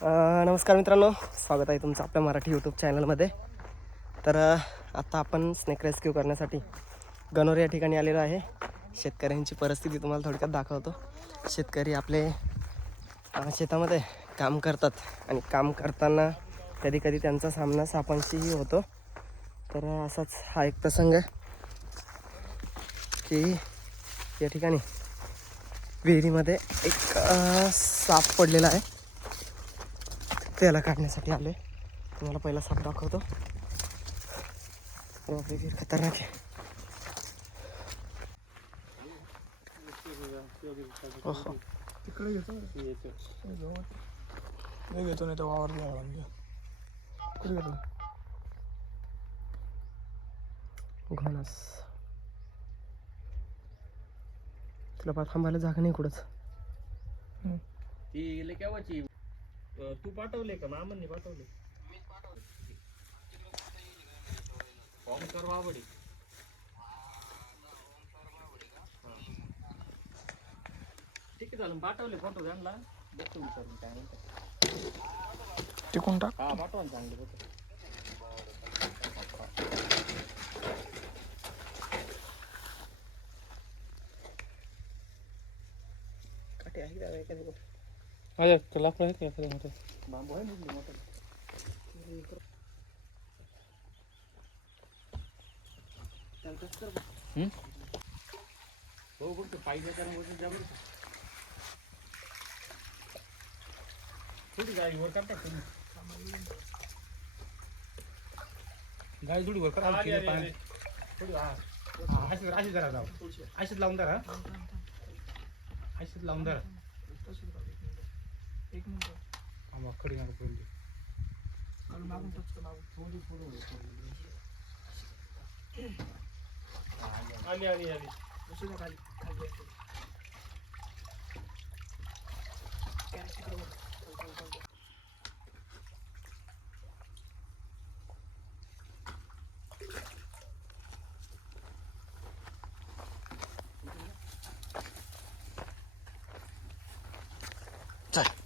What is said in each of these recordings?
नमस्कार मित्रांनो स्वागत आहे तुमचं आपल्या मराठी यूट्यूब चॅनलमध्ये तर आत्ता आपण स्नेक रेस्क्यू करण्यासाठी गणोर या ठिकाणी आलेलो आहे. शेतकऱ्यांची परिस्थिती तुम्हाला थोडक्यात दाखवतो. शेतकरी आपले शेतामध्ये काम करतात आणि काम करताना कधी कधी त्यांचा सामना सापांशीही होतो. तर असाच हा एक प्रसंग की या ठिकाणी विहिरीमध्ये एक साप पडलेला आहे. त्याला काढण्यासाठी आले तुम्हाला पहिला साप दाखवतो. विहीर खतरनाक आहे. ओहो. तिकडे घेतो. मी घेतो नाही तर वावर कुठे घेतो? घोणस तुला पार थांबायला जागा नाही कुठंच. ती गेले केव्हाची? तू पाठवले का? मामांनी पाठवले. ओमकार वावडे ठीक आहे चालेल. पाठवले फ़ोटो त्यांना. बघतो विचारून काय म्हणतात. टिकून टाक. हा पाठवा ना चांगले फ़ोटो काटे आहे का? एखादी गोष्ट? का एखादं मोठं बांबू आहे निघले मोठं त्याला कसं कर बा. हो बघतो पाहिजे कारण वज़न द्या बरं का. थोडी गाडी वर करता तुम्ही गाय जुडी वर करा. थोडी हा हा, अशीच जरा जाऊ अशीच लावून धरा अशीच लावून धरा 백문 거. 아마 그래야 그런데. 나도 마군 덮쳐 마군. 돈이 보러 아니 아니 아니. 무슨 갈 갈게. 자.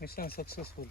Mission successful.